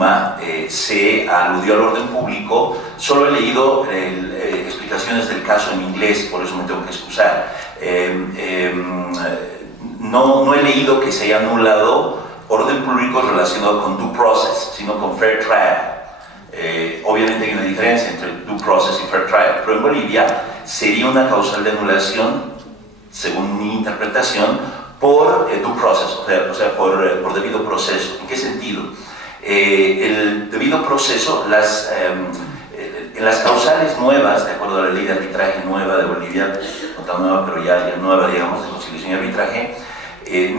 Puma se aludió al orden público. Solo he leído explicaciones del caso en inglés, por eso me tengo que excusar. No he leído que se haya anulado orden público relacionado con due process, sino con fair trial. Obviamente hay una diferencia entre due process y fair trial, pero en Bolivia sería una causal de anulación, según mi interpretación, por due process, o sea, por debido proceso. ¿En qué sentido? El debido proceso, en las causales nuevas, de acuerdo a la ley de arbitraje nueva de Bolivia, no tan nueva, pero ya nueva, digamos, de conciliación y arbitraje,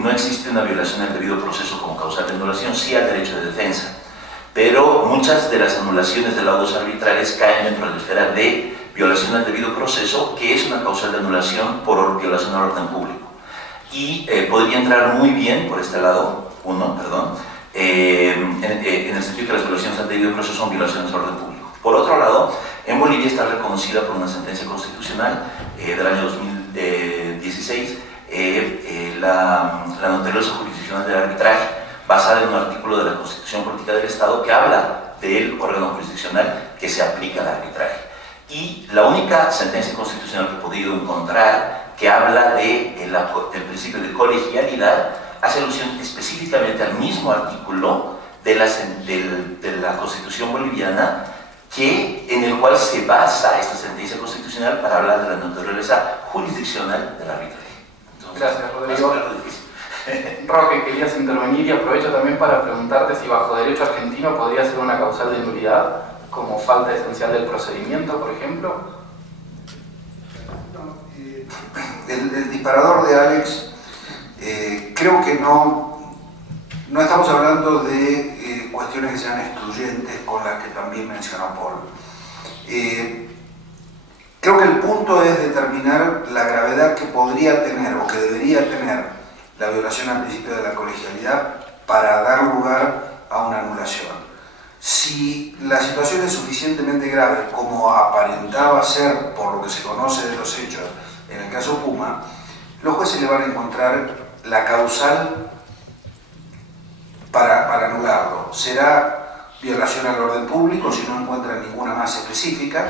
no existe una violación del debido proceso como causal de anulación, sí al derecho de defensa. Pero muchas de las anulaciones de laudos arbitrales caen dentro de la esfera de violación al debido proceso, que es una causal de anulación por violación al orden público. Y podría entrar muy bien por este lado, en el sentido que las violaciones al debido proceso son violaciones al orden público. Por otro lado, en Bolivia está reconocida por una sentencia constitucional del año 2016 la notariosa jurisdiccional del arbitraje, basada en un artículo de la Constitución Política del Estado que habla del órgano jurisdiccional que se aplica al arbitraje. Y la única sentencia constitucional que he podido encontrar que habla del principio de colegialidad hace alusión específicamente al mismo artículo de la Constitución boliviana en el cual se basa esta sentencia constitucional para hablar de la naturaleza jurisdiccional del arbitraje. Entonces, gracias, Rodrigo. Roque, querías intervenir y aprovecho también para preguntarte si bajo derecho argentino podría ser una causal de nulidad, como falta esencial del procedimiento, por ejemplo. El disparador de Alex, creo que no estamos hablando de cuestiones que sean excluyentes con las que también mencionó Paul. Creo que el punto es determinar la gravedad que podría tener o que debería tener la violación al principio de la colegialidad para dar lugar a una anulación. Si la situación es suficientemente grave, como aparentaba ser por lo que se conoce de los hechos en el caso Puma, los jueces le van a encontrar la causal para anularlo. Será violación al orden público si no encuentran ninguna más específica,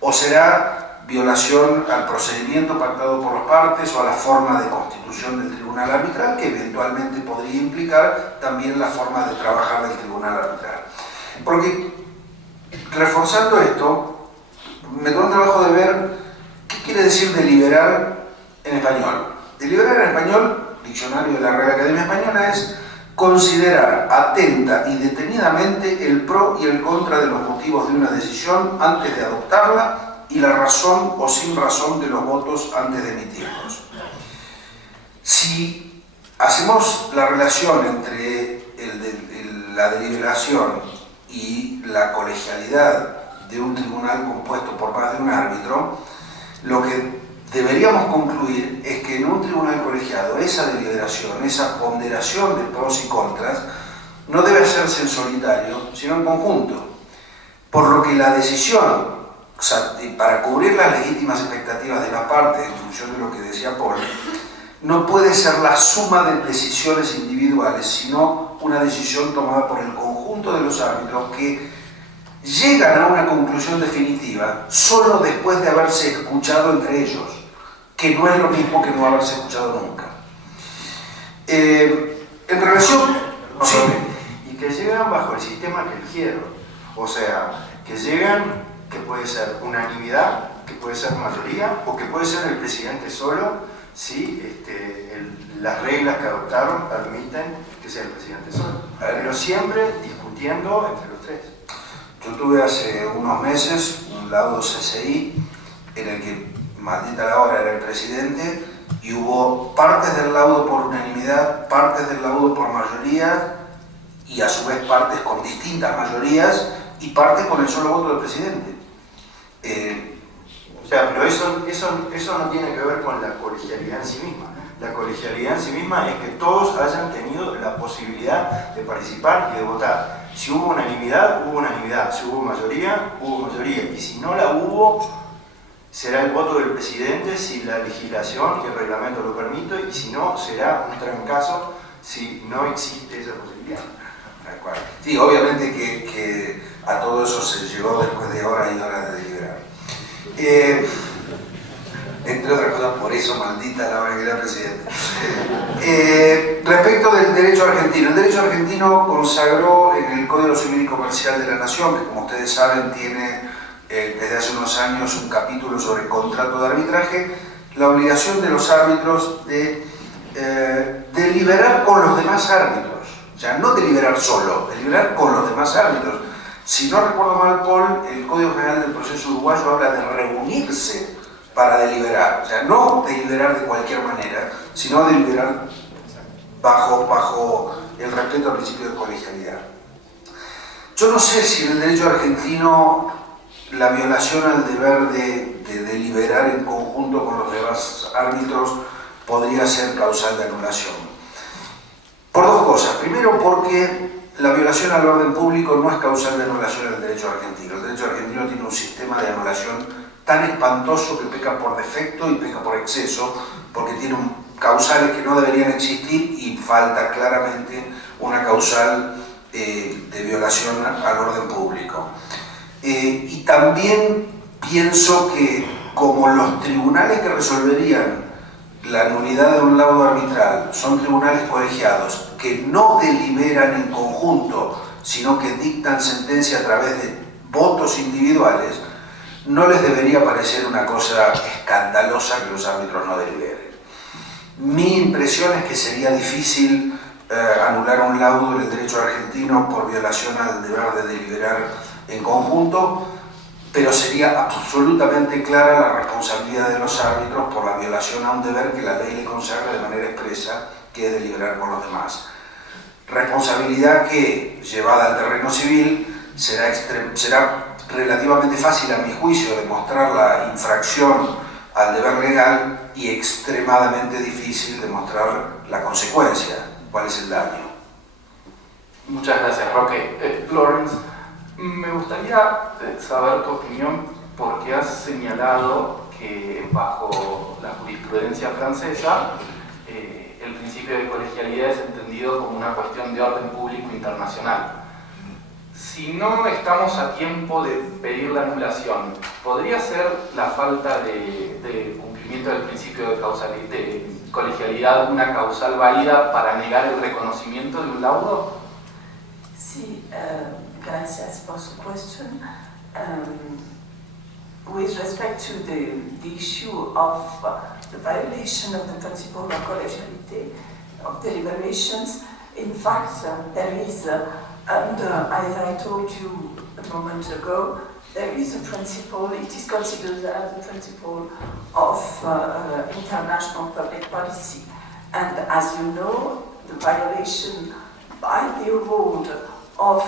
o será violación al procedimiento pactado por las partes o a la forma de constitución del tribunal arbitral, que eventualmente podría implicar también la forma de trabajar del tribunal arbitral. Porque, reforzando esto, me da un trabajo de ver qué quiere decir deliberar en español. Deliberar en español, diccionario de la Real Academia Española, es considerar atenta y detenidamente el pro y el contra de los motivos de una decisión antes de adoptarla y la razón o sin razón de los votos antes de emitirlos. Si hacemos la relación entre la deliberación y la colegialidad de un tribunal compuesto por más de un árbitro, lo que deberíamos concluir es que en un tribunal colegiado esa deliberación, esa ponderación de pros y contras, no debe hacerse en solitario, sino en conjunto, por lo que la decisión, o sea, para cubrir las legítimas expectativas de la parte, en función de lo que decía Paul, no puede ser la suma de decisiones individuales, sino una decisión tomada por el conjunto de los árbitros que llegan a una conclusión definitiva solo después de haberse escuchado entre ellos, que no es lo mismo que no haberse escuchado nunca. En relación... Sí. Y que llegan bajo el sistema que eligieron, o sea, que llegan, que puede ser unanimidad, que puede ser mayoría, o que puede ser el presidente solo, si las reglas que adoptaron permiten que sea el presidente solo. Pero siempre discutiendo entre los tres. Yo tuve hace unos meses un laudo CCI en el que, maldita la hora, era el presidente, y hubo partes del laudo por unanimidad, partes del laudo por mayoría, y a su vez partes con distintas mayorías, y partes con el solo voto del presidente. O sea, pero eso no tiene que ver con la colegialidad en sí misma. La colegialidad en sí misma es que todos hayan tenido la posibilidad de participar y de votar. Si hubo unanimidad, hubo unanimidad. Si hubo mayoría, hubo mayoría. Y si no la hubo, será el voto del presidente si la legislación y el reglamento lo permite, y si no, será un trancazo si no existe esa posibilidad. cual. Sí, obviamente que a todo eso se llegó después de horas y horas de deliberar. Entre otras cosas, por eso, maldita la hora que era presidente. Respecto del derecho argentino, el derecho argentino consagró en el Código Civil y Comercial de la Nación, que como ustedes saben tiene desde hace unos años un capítulo sobre contrato de arbitraje, la obligación de los árbitros de deliberar con los demás árbitros. O sea, no deliberar solo, deliberar con los demás árbitros. Si no recuerdo mal, Paul, el Código General del Proceso Uruguayo habla de reunirse para deliberar. O sea, no deliberar de cualquier manera, sino deliberar bajo el respeto al principio de colegialidad. Yo no sé si en el derecho argentino la violación al deber de deliberar en conjunto con los demás árbitros podría ser causal de anulación. Por dos cosas. Primero, porque la violación al orden público no es causal de anulación en el derecho argentino. El derecho argentino tiene un sistema de anulación tan espantoso que peca por defecto y peca por exceso, porque tiene causales que no deberían existir y falta claramente una causal de violación al orden público. Y también pienso que como los tribunales que resolverían la nulidad de un laudo arbitral son tribunales colegiados que no deliberan en conjunto, sino que dictan sentencia a través de votos individuales, no les debería parecer una cosa escandalosa que los árbitros no deliberen. Mi impresión es que sería difícil anular un laudo en el derecho argentino por violación al deber de deliberar en conjunto, pero sería absolutamente clara la responsabilidad de los árbitros por la violación a un deber que la ley le consagra de manera expresa, que es deliberar con los demás. Responsabilidad que, llevada al terreno civil, será relativamente fácil, a mi juicio, demostrar la infracción al deber legal y extremadamente difícil demostrar la consecuencia, cuál es el daño. Muchas gracias, Roque. Lawrence, me gustaría saber tu opinión porque has señalado que bajo la jurisprudencia francesa el principio de colegialidad es entendido como una cuestión de orden público internacional. Si no estamos a tiempo de pedir la anulación, ¿podría ser la falta de cumplimiento del principio de colegialidad una causal válida para negar el reconocimiento de un laudo? Sí, gracias por su question. With respect to the issue of the violation of the principle of collegiality of deliberations, in fact, there is as I told you a moment ago, there is a principle, it is considered as a principle of international public policy. And as you know, the violation by the award of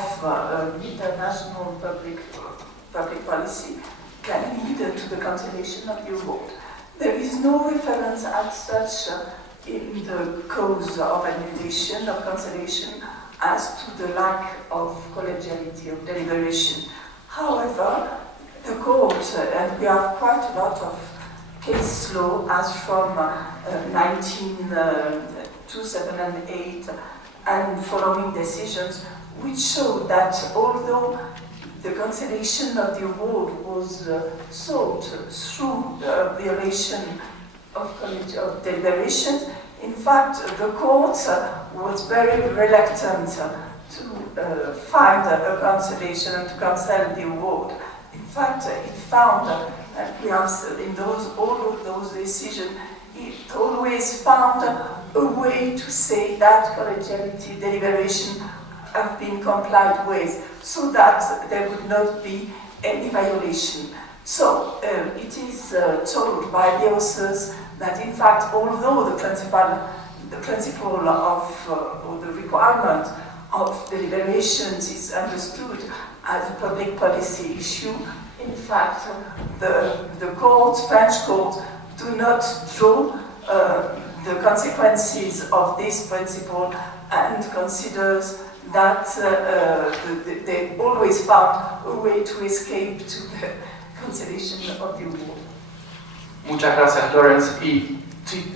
international public policy can lead to the cancellation of the award. There is no reference as such in the cause of annulation of cancellation as to the lack of collegiality of deliberation. However, the court, and we have quite a lot of case law as from 2008 and following decisions, which show that although the cancellation of the award was sought through violation of deliberations, in fact, the court was very reluctant to find a cancellation and to cancel the award. In fact, it found that we have in all of those decisions, it always found a way to say that collegiality deliberation have been complied with, so that there would not be any violation. So it is told by the authors that in fact, although the principle of or the requirement of deliberations is understood as a public policy issue, in fact, the courts, French courts, do not draw the consequences of this principle and considers that they always found a way to escape to the cancellation of the award. Muchas gracias, Lawrence. Y sí,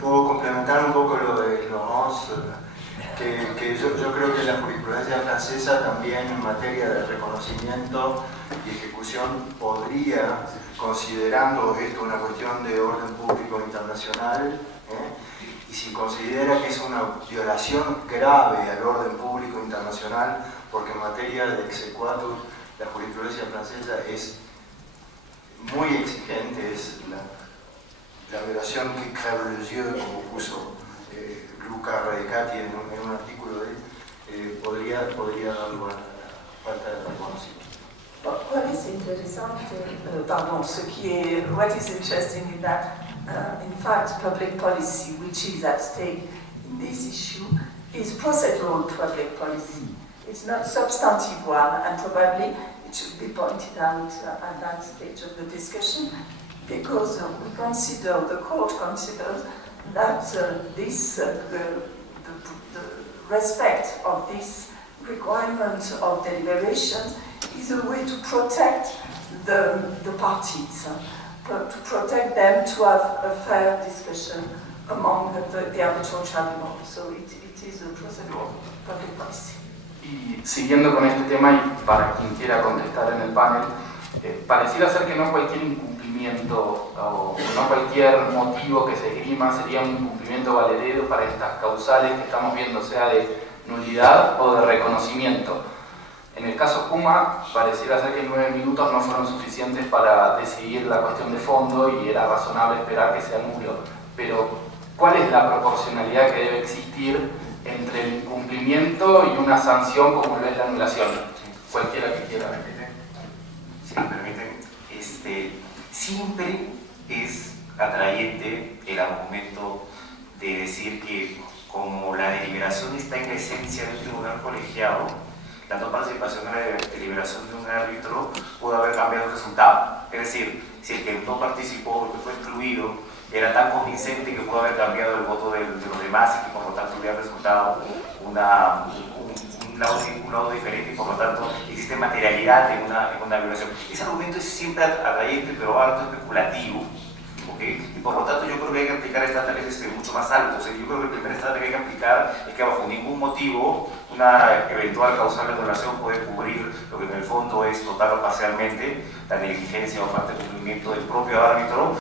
Puedo complementar un poco lo de Laurence. que yo creo que la jurisprudencia francesa también en materia de reconocimiento y ejecución podría, considerando esto una cuestión de orden público internacional, y si considera que es una violación grave al orden público internacional, porque en materia de exequatur la jurisprudencia francesa es muy exigente, es la violación que crève les yeux, como puso Luca Radicati en un artículo de él, podría dar lugar a la falta de reconocimiento. What is intéressant, what is interesting is that, in fact, public policy, which is at stake in this issue, is procedural public policy. It's not substantive one, and probably it should be pointed out at that stage of the discussion, because the court considers that the respect of this requirement of deliberations is a way to protect the parties, to protect them to have a fair discussion among the arbitral tribunal. So it is a procedural public policy. Y siguiendo con este tema, y para quien quiera contestar en el panel, pareciera ser que no cualquier incumplimiento o no cualquier motivo que se esgrima sería un incumplimiento valedero para estas causales que estamos viendo, sea de nulidad o de reconocimiento. En el caso Puma, pareciera ser que 9 minutos no fueron suficientes para decidir la cuestión de fondo y era razonable esperar que sea nulo. Pero, ¿cuál es la proporcionalidad que debe existir entre el incumplimiento y una sanción como lo es la anulación? Cualquiera que quiera. Si me permiten, siempre es atrayente el argumento de decir que como la deliberación está en la esencia de un tribunal colegiado, la no participación en la deliberación de un árbitro pudo haber cambiado el resultado. Es decir, si el que no participó, el que fue excluido, era tan convincente que pudo haber cambiado el voto de los demás y que por lo tanto hubiera resultado un lado diferente y por lo tanto existe materialidad en una violación. Ese argumento es siempre atrayente pero harto especulativo. ¿Okay? Y por lo tanto yo creo que hay que aplicar estándares mucho más altos. Yo creo que el primer estándar que hay que aplicar es que bajo ningún motivo una eventual causal de anulación puede cubrir lo que en el fondo es total o parcialmente la negligencia o falta de cumplimiento del propio árbitro